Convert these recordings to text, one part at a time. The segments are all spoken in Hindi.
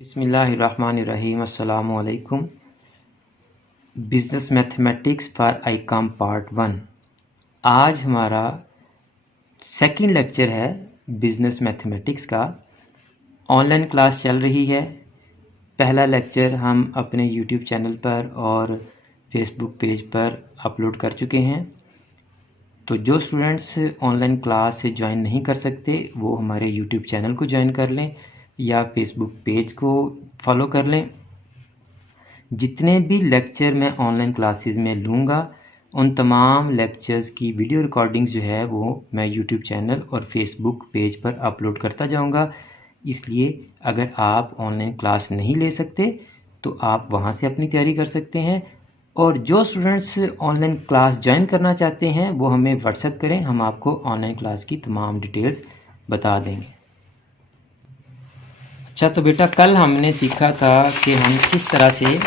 बिस्मिल्लाहिर्रहमानिर्रहीम अस्सलामु अलैकुम। Business mathematics for Icom part 1। आज हमारा सेकंड लेक्चर है बिज़नेस मैथमेटिक्स का। ऑनलाइन क्लास चल रही है। पहला लेक्चर हम अपने यूट्यूब चैनल पर और फेसबुक पेज पर अपलोड कर चुके हैं। तो जो स्टूडेंट्स ऑनलाइन क्लास से ज्वाइन नहीं कर सकते वो हमारे यूट्यूब चैनल को ज्वाइन कर लें या फेसबुक पेज को फॉलो कर लें। जितने भी लेक्चर मैं ऑनलाइन क्लासेस में लूँगा उन तमाम लेक्चर्स की वीडियो रिकॉर्डिंग्स जो है वो मैं यूट्यूब चैनल और फेसबुक पेज पर अपलोड करता जाऊँगा। इसलिए अगर आप ऑनलाइन क्लास नहीं ले सकते तो आप वहाँ से अपनी तैयारी कर सकते हैं। और जो स्टूडेंट्स ऑनलाइन क्लास ज्वाइन करना चाहते हैं वो हमें व्हाट्सएप करें, हम आपको ऑनलाइन क्लास की तमाम डिटेल्स बता देंगे। अच्छा, तो बेटा कल हमने सीखा था कि हम किस तरह से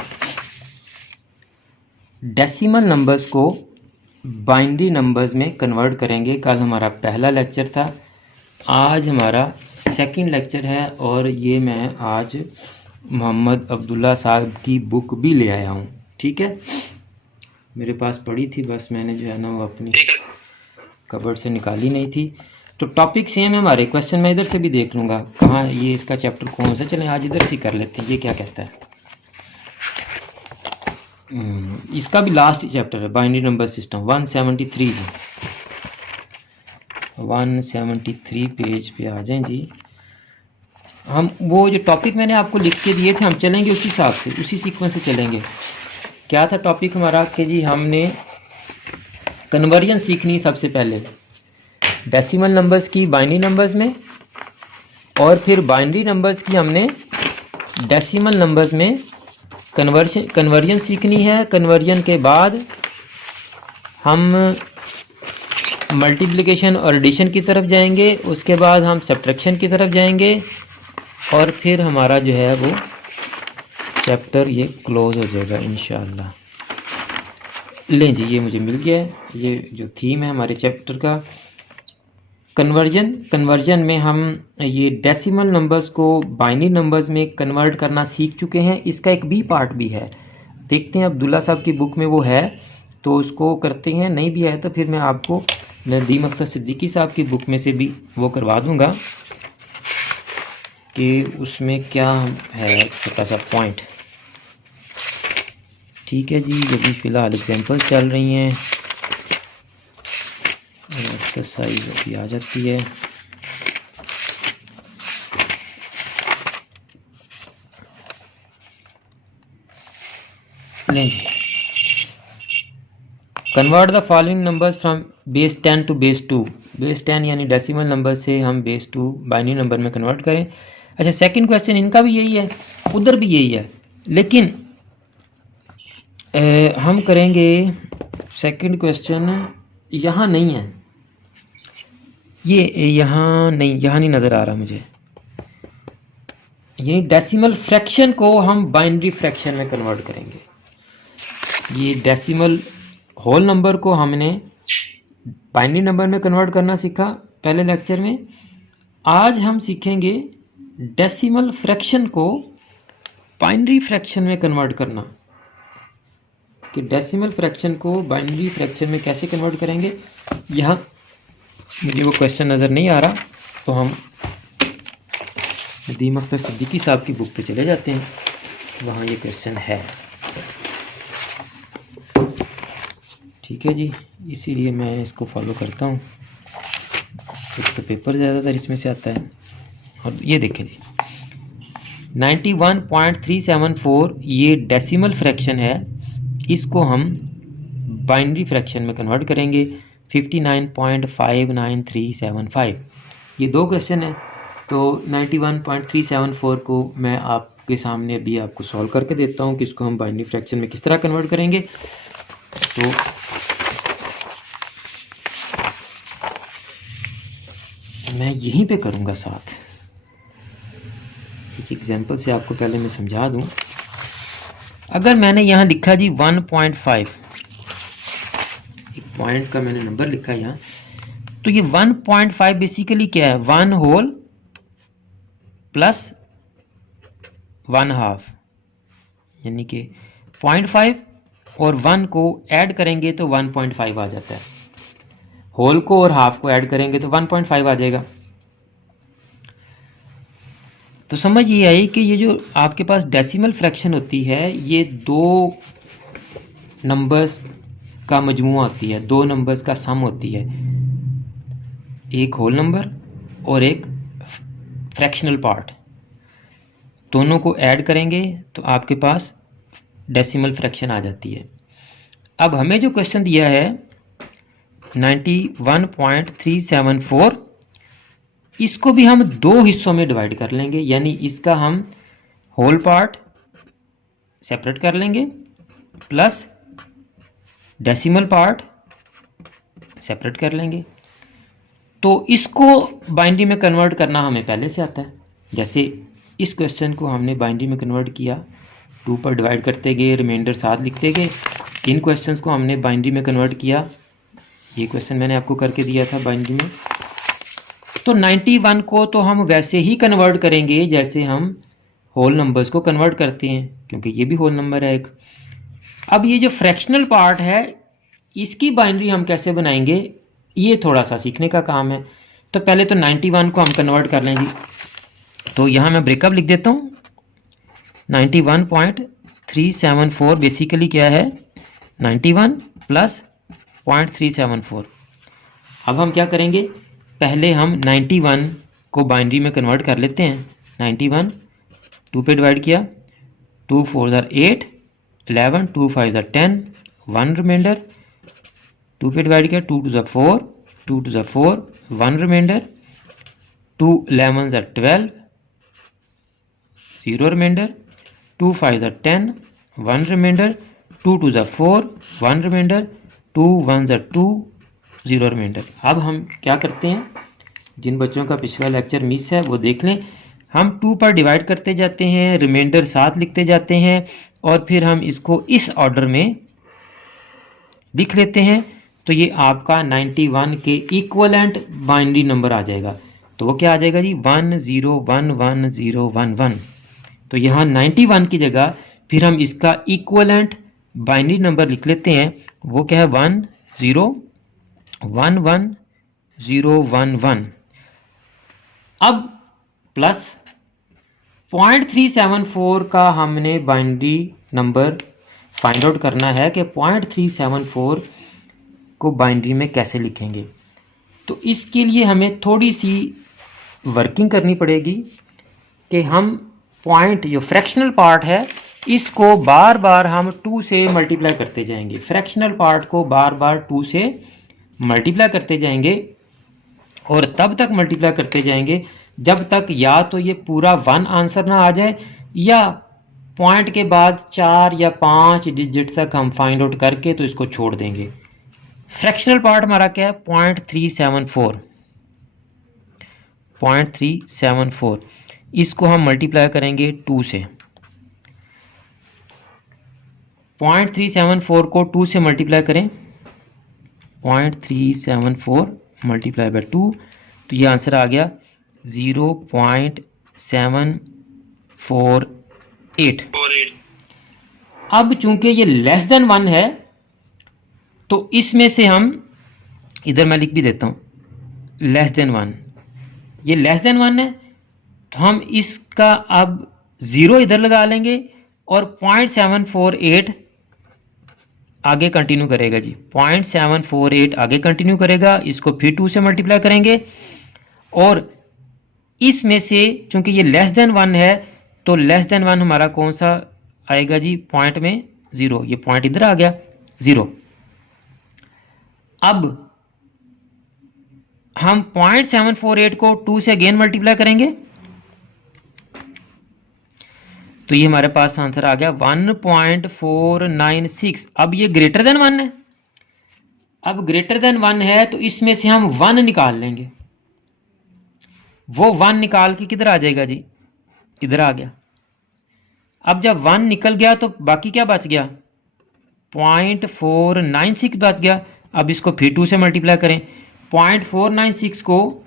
डेसिमल नंबर्स को बाइनरी नंबर्स में कन्वर्ट करेंगे। कल हमारा पहला लेक्चर था। आज हमारा सेकंड लेक्चर है और ये मैं आज मोहम्मद अब्दुल्ला साहब की बुक भी ले आया हूँ। ठीक है, मेरे पास पड़ी थी, बस मैंने जो है ना वो अपनी कबर्ड से निकाली नहीं थी। तो टॉपिक सेम है हमारे। क्वेश्चन मैं इधर से भी देख लूँगा कहाँ ये इसका चैप्टर कौन सा। चलें आज इधर से कर लेते हैं। ये क्या कहता है, इसका भी लास्ट चैप्टर है बाइनरी नंबर सिस्टम। 173 पेज पे आ जाएं जी। हम वो जो टॉपिक मैंने आपको लिख के दिए थे हम चलेंगे उसी हिसाब से, उसी सीक्वेंस से चलेंगे। क्या था टॉपिक हमारा कि जी हमने कन्वर्जन सीखनी सबसे पहले डेसिमल नंबर्स की बाइनरी नंबर्स में, और फिर बाइनरी नंबर्स की हमने डेसिमल नंबर्स में कन्वर्जन सीखनी है। कन्वर्जन के बाद हम मल्टीप्लिकेशन और एडिशन की तरफ जाएंगे, उसके बाद हम सब्ट्रैक्शन की तरफ जाएंगे और फिर हमारा जो है वो चैप्टर ये क्लोज हो जाएगा इंशाअल्लाह। लें जी, ये मुझे मिल गया है। ये जो थीम है हमारे चैप्टर का कन्वर्जन में हम ये डेसिमल नंबर्स को बाइनरी नंबर्स में कन्वर्ट करना सीख चुके हैं। इसका एक बी पार्ट भी है, देखते हैं अब्दुल्ला साहब की बुक में वो है तो उसको करते हैं। नहीं भी है तो फिर मैं आपको नदीम अख्तर सिद्दीकी साहब की बुक में से भी वो करवा दूंगा कि उसमें क्या है छोटा सा पॉइंट। ठीक है जी, अभी फ़िलहाल एग्जांपल्स चल रही हैं, एक्सरसाइज अभी आ जाती है। लें जी, convert the following numbers from base 10 to base 2। Base 10 यानी डेसिमल नंबर से हम बेस 2 बाइनरी नंबर में कन्वर्ट करें। अच्छा, सेकंड क्वेश्चन इनका भी यही है, उधर भी यही है, लेकिन हम करेंगे सेकंड क्वेश्चन यहाँ नहीं है, ये यहाँ नहीं नज़र आ रहा मुझे। यानी डेसिमल फ्रैक्शन को हम बाइनरी फ्रैक्शन में कन्वर्ट करेंगे। ये डेसिमल होल नंबर को हमने बाइनरी नंबर में कन्वर्ट करना सीखा पहले लेक्चर में। आज हम सीखेंगे डेसिमल फ्रैक्शन को बाइनरी फ्रैक्शन में कन्वर्ट करना, कि डेसिमल फ्रैक्शन को बाइनरी फ्रैक्शन में कैसे कन्वर्ट करेंगे। यहाँ मुझे वो क्वेश्चन नज़र नहीं आ रहा तो हम नदीम अख्तर सिद्दीकी साहब की बुक पे चले जाते हैं, वहाँ ये क्वेश्चन है। ठीक है जी, इसीलिए मैं इसको फॉलो करता हूँ। एक तो पेपर ज़्यादातर इसमें से आता है। और ये देखें जी 91.374 ये डेसिमल फ्रैक्शन है, इसको हम बाइनरी फ्रैक्शन में कन्वर्ट करेंगे 59.59375। ये दो क्वेश्चन है, तो 91.374 को मैं आपके सामने अभी आपको सॉल्व करके देता हूँ कि इसको हम बाइनरी फ्रैक्शन में किस तरह कन्वर्ट करेंगे। तो मैं यहीं पे करूँगा साथ एक एग्जांपल से, आपको पहले मैं समझा दूँ। अगर मैंने यहाँ लिखा जी 1.5, एक पॉइंट का मैंने नंबर लिखा यहाँ, तो ये 1.5 बेसिकली क्या है, 1 होल प्लस 1/2 यानी कि 0.5 और 1 को ऐड करेंगे तो 1.5 आ जाता है। होल को और हाफ को ऐड करेंगे तो 1.5 आ जाएगा। तो समझ ये आई कि ये जो आपके पास डेसिमल फ्रैक्शन होती है ये दो नंबर्स का मजमूआ होती है, दो नंबर्स का सम होती है, एक होल नंबर और एक फ्रैक्शनल पार्ट। दोनों को ऐड करेंगे तो आपके पास डेसिमल फ्रैक्शन आ जाती है। अब हमें जो क्वेश्चन दिया है 91.374, इसको भी हम दो हिस्सों में डिवाइड कर लेंगे, यानी इसका हम होल पार्ट सेपरेट कर लेंगे प्लस डेसिमल पार्ट सेपरेट कर लेंगे। तो इसको बाइनरी में कन्वर्ट करना हमें पहले से आता है। जैसे इस क्वेश्चन को हमने बाइनरी में कन्वर्ट किया, 2 पर डिवाइड करते गए, रिमाइंडर 7 लिखते गए। इन क्वेश्चंस को हमने बाइनरी में कन्वर्ट किया, ये क्वेश्चन मैंने आपको करके दिया था बाइनरी में। तो 91 को तो हम वैसे ही कन्वर्ट करेंगे जैसे हम होल नंबर्स को कन्वर्ट करते हैं, क्योंकि ये भी होल नंबर है एक। अब ये जो फ्रैक्शनल पार्ट है इसकी बाइनरी हम कैसे बनाएंगे, ये थोड़ा सा सीखने का काम है। तो पहले तो 91 को हम कन्वर्ट कर लेंगे। तो यहाँ मैं ब्रेकअप लिख देता हूँ। 91.374 बेसिकली क्या है, 91 प्लस 0.374। अब हम क्या करेंगे, पहले हम 91 को बाइनरी में कन्वर्ट कर लेते हैं। 91 2 पे डिवाइड किया, 2 4 8, 11 2 5 10, 1 रिमाइंडर। 2 पे डिवाइड किया, 2 2 4, 2 2 4, 1 reminder. 2 11 12, 0 reminder. 2 5 10, 1 reminder. 2 2 4, 1 reminder. 2 1 2, 0 reminder. अब हम क्या करते हैं, जिन बच्चों का पिछला लेक्चर मिस है वो देख लें। हम 2 पर डिवाइड करते जाते हैं, रिमाइंडर 7 लिखते जाते हैं और फिर हम इसको इस ऑर्डर में लिख लेते हैं। तो ये आपका 91 के इक्वलेंट बाइनरी नंबर आ जाएगा। तो वो क्या आ जाएगा जी, 10111011। तो यहाँ 91 की जगह फिर हम इसका इक्वलेंट बाइनरी नंबर लिख लेते हैं। वो क्या है, 10111011। अब प्लस 0.374 का हमने बाइनरी नंबर फाइंड आउट करना है कि 0.374 को बाइनरी में कैसे लिखेंगे। तो इसके लिए हमें थोड़ी सी वर्किंग करनी पड़ेगी कि हम पॉइंट जो फ्रैक्शनल पार्ट है इसको बार बार हम 2 से मल्टीप्लाई करते जाएंगे। फ्रैक्शनल पार्ट को बार बार 2 से मल्टीप्लाई करते जाएंगे और तब तक मल्टीप्लाई करते जाएंगे जब तक या तो ये पूरा 1 आंसर ना आ जाए या पॉइंट के बाद 4 या 5 डिजिट तक हम फाइंड आउट करके तो इसको छोड़ देंगे। फ्रैक्शनल पार्ट हमारा क्या है, 0.374। 0.374 इसको हम मल्टीप्लाई करेंगे 2 से। 0.374 को 2 से मल्टीप्लाई करें, 0.374 मल्टीप्लाई बाय 2, तो ये आंसर आ गया 0.748। अब चूंकि ये लेस देन 1 है तो इसमें से हम, इधर मैं लिख भी देता हूँ लेस देन 1, ये लेस देन 1 है तो हम इसका अब 0 इधर लगा लेंगे और 0.748 आगे कंटिन्यू करेगा जी। 0.748 आगे कंटिन्यू करेगा, इसको फिर 2 से मल्टीप्लाई करेंगे और इसमें से चूंकि ये लेस देन 1 है तो लेस देन 1 हमारा कौन सा आएगा जी, पॉइंट में 0। ये पॉइंट इधर आ गया 0। अब हम 0.748 को 2 से अगेन मल्टीप्लाई करेंगे तो ये हमारे पास आंसर आ गया 1.496। अब ये ग्रेटर देन 1 है, अब ग्रेटर देन 1 है तो इसमें से हम 1 निकाल लेंगे। वो 1 निकाल के किधर आ जाएगा जी, इधर आ गया। अब जब 1 निकल गया तो बाकी क्या बच गया, 0.496 बच गया। अब इसको फिर 2 से मल्टीप्लाई करें, 0.496 को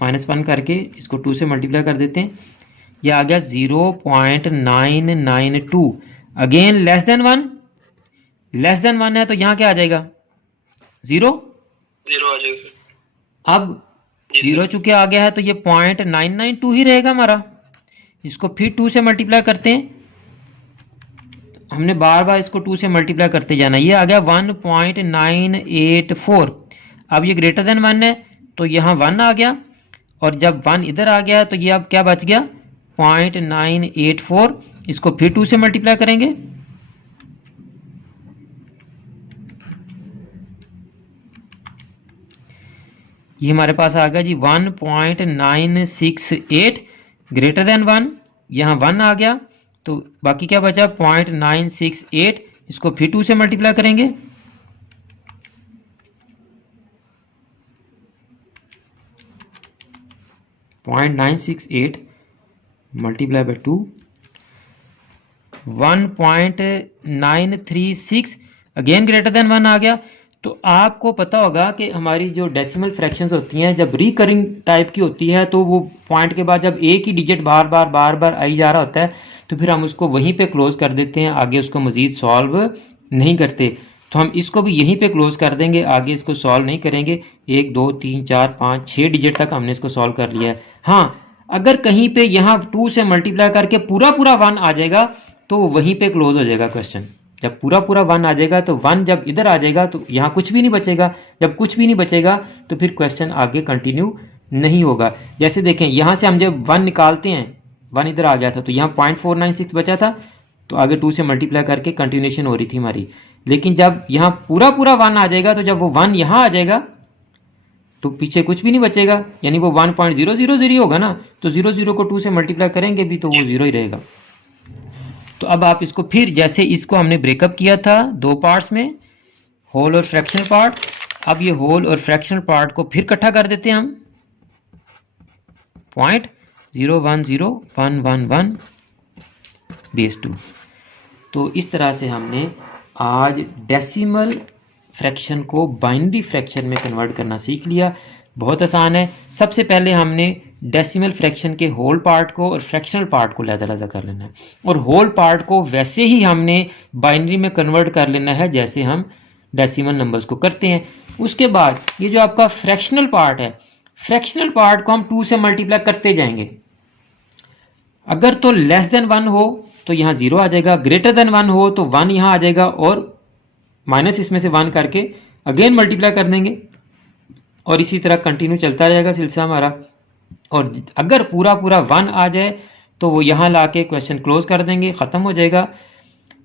-1 करके इसको 2 से मल्टीप्लाई कर देते हैं। ये आ गया 0.992। अगेन लेस देन 1 है तो यहाँ क्या आ जाएगा, 0 आ जाएगा। अब 0 चूंकि आ गया है तो ये 0.992 ही रहेगा हमारा। इसको फिर 2 से मल्टीप्लाई करते हैं, हमने बार बार इसको 2 से मल्टीप्लाई करते जाना। ये आ गया 1.984। अब ये ग्रेटर देन 1 है तो यहाँ 1 आ गया, और जब 1 इधर आ गया तो ये अब क्या बच गया, 0.984। इसको फिर 2 से मल्टीप्लाई करेंगे, ये हमारे पास आ गया जी 1.968 ग्रेटर देन 1। यहाँ 1 आ गया तो बाकी क्या बचा, 0.968। इसको फिर 2 से मल्टीप्लाई करेंगे, .968 multiply by 2, 1.936 again greater than 1 आ गया। तो आपको पता होगा कि हमारी जो डेसिमल फ्रैक्शंस होती हैं जब रिकरिंग टाइप की होती है तो वो पॉइंट के बाद जब एक ही डिजिट बार बार आई जा रहा होता है तो फिर हम उसको वहीं पे क्लोज कर देते हैं, आगे उसको मज़ीद सॉल्व नहीं करते। तो हम इसको भी यहीं पे क्लोज कर देंगे, आगे इसको सॉल्व नहीं करेंगे। 1 2 3 4 5 6 डिजिट तक हमने इसको सॉल्व कर लिया है। हाँ, अगर कहीं पे यहाँ 2 से मल्टीप्लाई करके पूरा 1 आ जाएगा तो वहीं पे क्लोज हो जाएगा क्वेश्चन। जब पूरा 1 आ जाएगा तो 1 जब इधर आ जाएगा तो यहाँ कुछ भी नहीं बचेगा। जब कुछ भी नहीं बचेगा तो फिर क्वेश्चन आगे कंटिन्यू नहीं होगा। जैसे देखें यहाँ से हम जब 1 निकालते हैं, 1 इधर आ गया था तो यहाँ 0.496 बचा था, तो आगे 2 से मल्टीप्लाई करके कंटिन्यूशन हो रही थी हमारी। लेकिन जब यहाँ पूरा 1 आ जाएगा तो जब वो 1 यहाँ आ जाएगा तो पीछे कुछ भी नहीं बचेगा, यानी वो 1.000 होगा ना, तो 0 को 2 से मल्टीप्लाई करेंगे भी तो वो 0 ही रहेगा। तो अब आप इसको फिर, जैसे इसको हमने ब्रेकअप किया था 2 पार्ट्स में, होल और फ्रैक्शनल पार्ट, अब ये होल और फ्रैक्शनल पार्ट को फिर इकट्ठा कर देते हैं हम, 0.010111 बेस 2। तो इस तरह से हमने आज डेसिमल फ्रैक्शन को बाइनरी फ्रैक्शन में कन्वर्ट करना सीख लिया। बहुत आसान है। सबसे पहले हमने डेसिमल फ्रैक्शन के होल पार्ट को और फ्रैक्शनल पार्ट को अलग-अलग कर लेना है, और होल पार्ट को वैसे ही हमने बाइनरी में कन्वर्ट कर लेना है जैसे हम डेसिमल नंबर्स को करते हैं। उसके बाद ये जो आपका फ्रैक्शनल पार्ट है, फ्रैक्शनल पार्ट को हम 2 से मल्टीप्लाई करते जाएंगे। अगर तो लेस देन 1 हो तो यहाँ 0 आ जाएगा, ग्रेटर देन 1 हो तो 1 यहाँ आ जाएगा, और माइनस इसमें से 1 करके अगेन मल्टीप्लाई कर देंगे, और इसी तरह कंटिन्यू चलता रहेगा सिलसिला हमारा। और अगर पूरा 1 आ जाए तो वो यहाँ ला के क्वेश्चन क्लोज कर देंगे, ख़त्म हो जाएगा।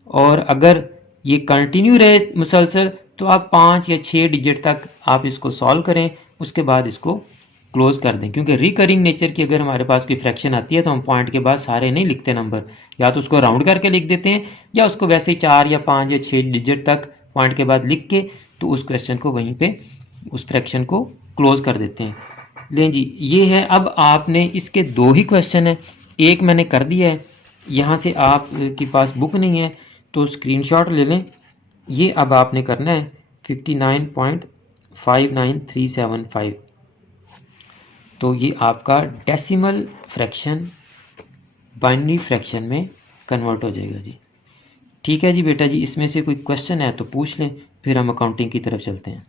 और अगर ये कंटिन्यू रहे मुसलसल तो आप 5 या 6 डिजिट तक आप इसको सॉल्व करें, उसके बाद इसको क्लोज कर दें। क्योंकि रिकरिंग नेचर की अगर हमारे पास कोई फ्रैक्शन आती है तो हम पॉइंट के बाद सारे नहीं लिखते नंबर, या तो उसको राउंड करके लिख देते हैं या उसको वैसे ही 4 या 5 या 6 डिजिट तक पॉइंट के बाद लिख के तो उस क्वेश्चन को वहीं पे उस फ्रैक्शन को क्लोज कर देते हैं। लें जी, ये है। अब आपने इसके 2 ही क्वेश्चन है, एक मैंने कर दिया है। यहाँ से आप के पास बुक नहीं है तो स्क्रीनशॉट ले लें। ये अब आपने करना है 59.59375। तो ये आपका डेसिमल फ्रैक्शन बाइनरी फ्रैक्शन में कन्वर्ट हो जाएगा जी। ठीक है जी बेटा जी, इसमें से कोई क्वेश्चन है तो पूछ लें, फिर हम अकाउंटिंग की तरफ चलते हैं।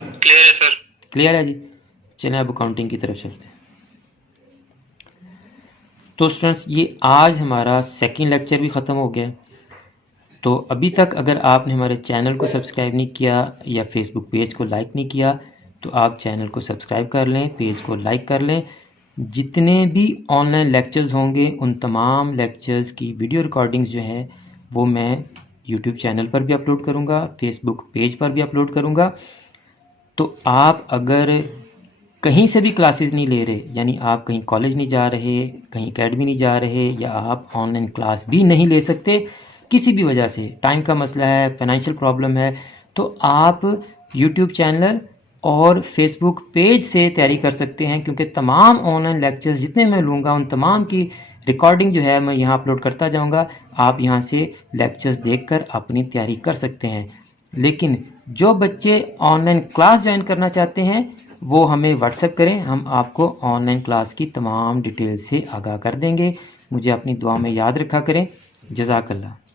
क्लियर है सर? क्लियर है जी, चलें अब अकाउंटिंग की तरफ चलते हैं। तो स्टूडेंट्स, ये आज हमारा सेकंड लेक्चर भी ख़त्म हो गया। तो अभी तक अगर आपने हमारे चैनल को सब्सक्राइब नहीं किया या फेसबुक पेज को लाइक नहीं किया तो आप चैनल को सब्सक्राइब कर लें, पेज को लाइक कर लें। जितने भी ऑनलाइन लेक्चर्स होंगे उन तमाम लेक्चर्स की वीडियो रिकॉर्डिंग्स जो है वो मैं यूट्यूब चैनल पर भी अपलोड करूँगा, फेसबुक पेज पर भी अपलोड करूँगा। तो आप अगर कहीं से भी क्लासेस नहीं ले रहे, यानी आप कहीं कॉलेज नहीं जा रहे, कहीं एकेडमी नहीं जा रहे, या आप ऑनलाइन क्लास भी नहीं ले सकते किसी भी वजह से, टाइम का मसला है, फाइनेंशियल प्रॉब्लम है, तो आप यूट्यूब चैनल और फेसबुक पेज से तैयारी कर सकते हैं। क्योंकि तमाम ऑनलाइन लेक्चर्स जितने मैं लूँगा उन तमाम की रिकॉर्डिंग जो है मैं यहाँ अपलोड करता जाऊँगा। आप यहाँ से लेक्चर्स देखकर अपनी तैयारी कर सकते हैं। लेकिन जो बच्चे ऑनलाइन क्लास ज्वाइन करना चाहते हैं वो हमें व्हाट्सएप करें, हम आपको ऑनलाइन क्लास की तमाम डिटेल से आगाह कर देंगे। मुझे अपनी दुआ में याद रखा करें। जज़ाकल्लाह।